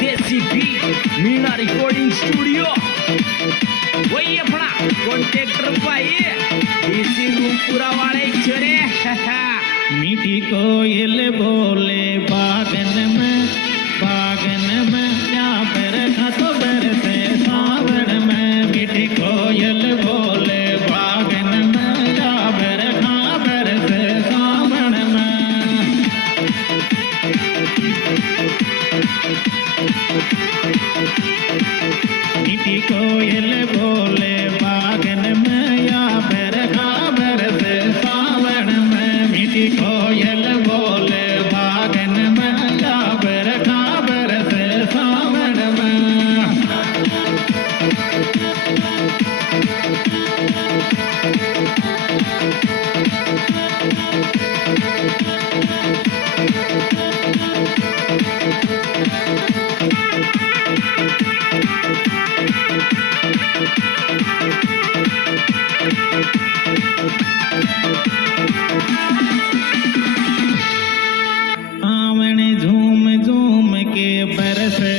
देसी beat Meena recording studio वही अपना कॉन्ट्रैक्टर भाई देसी रूपपुरा वाले छोरे मीठी कोयल बोले बागन में क्या पर तो बरसे सावन में। मीठी कोयल बोले बागन में क्या बरसे सावन में। मीठी कोयल बोले बागन में या बरसे सावन में। मीठी कोयल बोले बागन में या बरसे सावन में। सावन झूम झूम के बरसे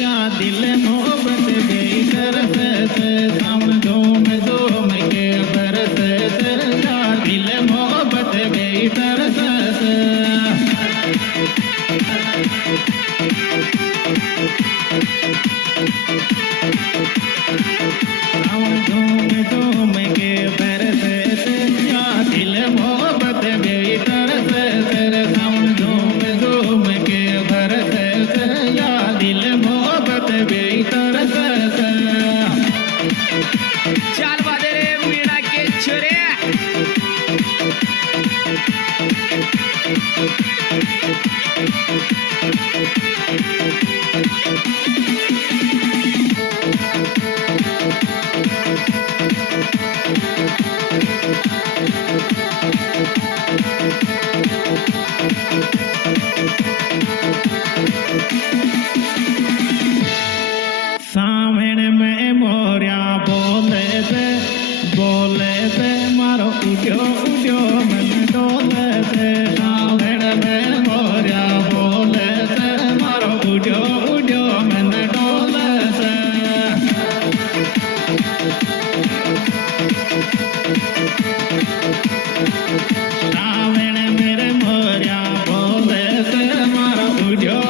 या दिल मोहब्बत गई तरसे। सावन झूम झूम के बरसे या दिल मोहब्बत गई तरसे। सावन झूम झूम के बरसे या दिल मोहब्बत गई तरसे। सावन झूम झूम के बरसे या दिल मोहब्बत गई तरसे। चाल बादे रे मीना के छोरे सावन में मोरिया बोले से मारो उड्यो मन डोले से। सावन में मोरिया बोले से मारो उड्यो मन डोले से। सावन मेरे मोरिया बोले से मारो उड्यो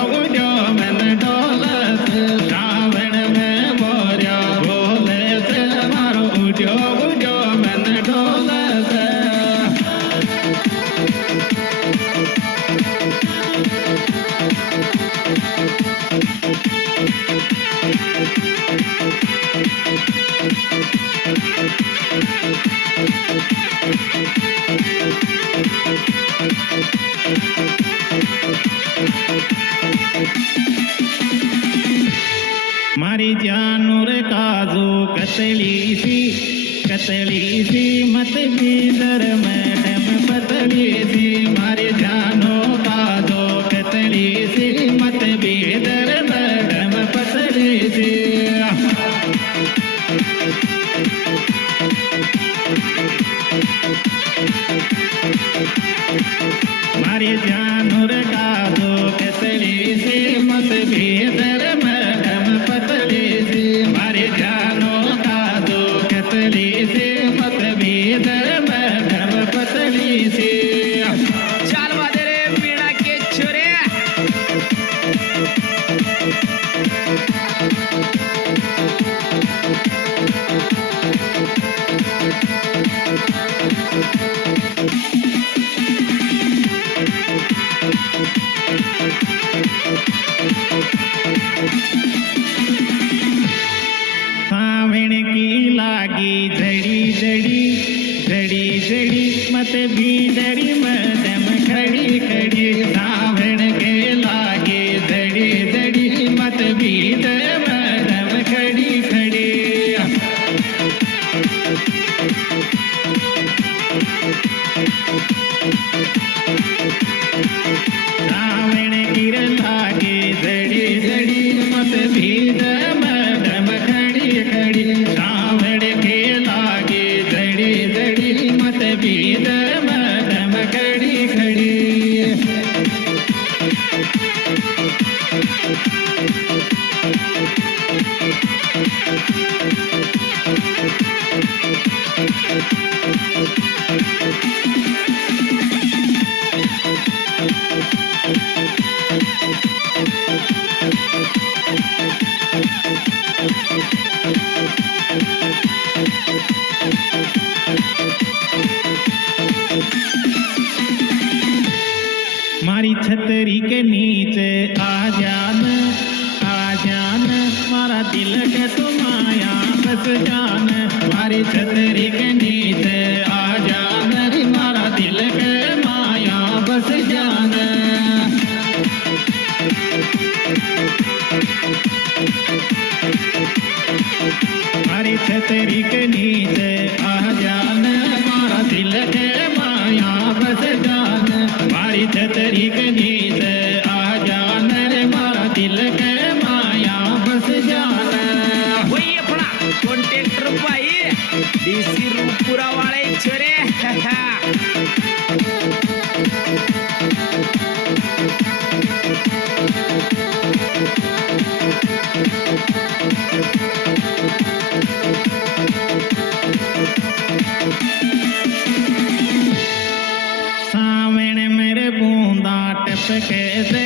मन डोले से। सावन में मोरिया बोले से मारो उड्यो मन डोले से। मारी जानूर काजू कतली सी मत भीतर मैडम पतली सी। मारी जानो काजू कतली सी मत भीतर मैडम पतली सी। मारी जानूर काजू कतली सी मत भीतर मैडम पतली सी। मारी जानो काजू कतली सी मत भीतर मैडम पतली सी। चाल बादे रे मीना के छोरे सावन की लागी झड़ी मत भीतरी मैडम खड़ी। सावन के लागे झड़ी मत भीतर मैडम खड़ी। छतरी के नीचे आ जान मारा दिल के तुम आया बस जान मारी छतरी के नीचे आ जान रे मारा दिल के माया बस जान मारी छतरी के नीचे आ जान मारा दिल के माया बस जान मारी छतरी के नीचे आ जान रे मारा दिल के माया बस जान वही अपना कॉन्ट्रॅक्टर बाई डीसी रूपपुरा वाले छोरे सावण मेरे बूंदा टपके से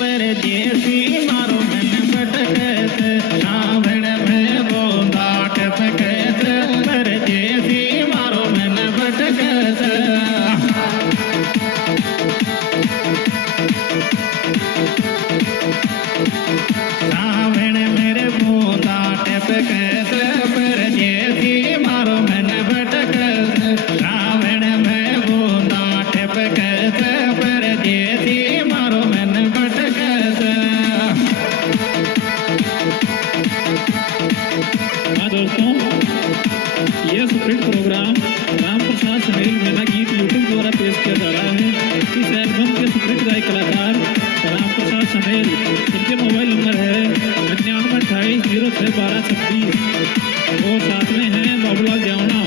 परदेसी मारो मन भटके से सावण में बूंदा टपके से परदेसी मारो मन भटके से सावण मेरे बूंदा टपके से परदेसी मारो मन भटके से सावण में बूंदा टपके से परदेसी मारो मन भटके से हाँ दोस्तों, यह स्प्रिंट प्रोग्राम राम प्रसाद समील मीना गीत यूट्यूब द्वारा पेश किया जा रहा है। इस एल्बम के स्प्रिंट गायक कलाकार राम प्रसाद समील, इनके मोबाइल नंबर है 9928061226 और साथ में है बाबूलाल जावना।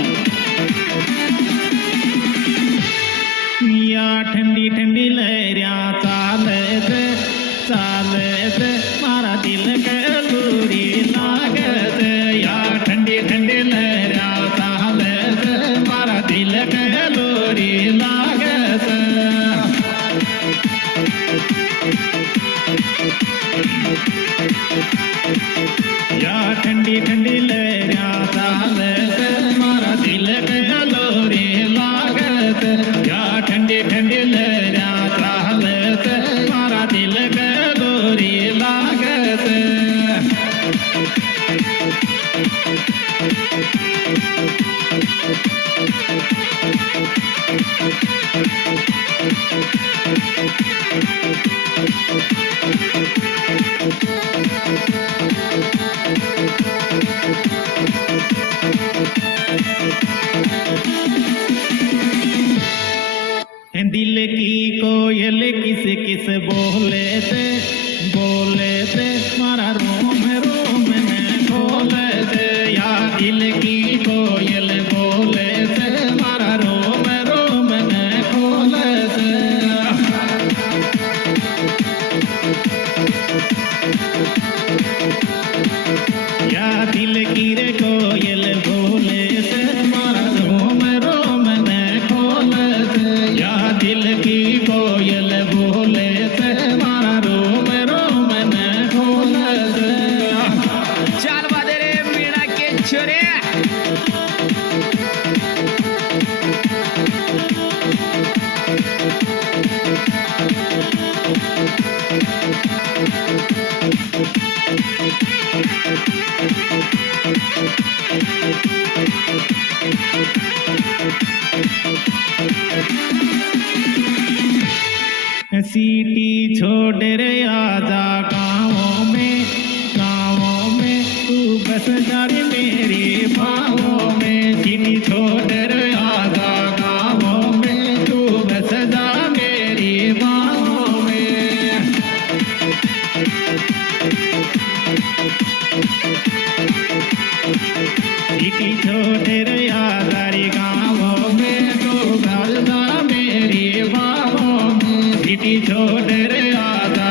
या ठंडी ठंडी लहरिया चाले से मारा दिल के लूरी लागे से या ठंडी ठंडी लहरिया चाले से मारा दिल के लूरी लागे से या ठंडी ठंडी लहरिया चाले से मारा दिल के लूरी लागे से या ठंडी ठंडी लहरिया चाले से मारा दिल के लूरी लागे से दिल की कोयल किस किस बोले थे मारा रोम ने खोले थे या दिल की कोयल बोले थे मारा रोम ने खोले थे या दिल की रे कोयल बोले थे मारा रोम ने खोले थे या दिल की कोयल बोले थे मारा रोम ने खोले थे चाल वादे रे मीना के छोरे सीटी छोड़ रे आजा गाँवों में तू बस जा रे मेरी बाहों में सीटी छोड़ रे आजा गाँवों में तू बस जा मेरी बाहों में सीटी छोड़ रे आजा रे गाँवों में तू बस जा मेरी बाहों में सिटी छोड़ रे आजा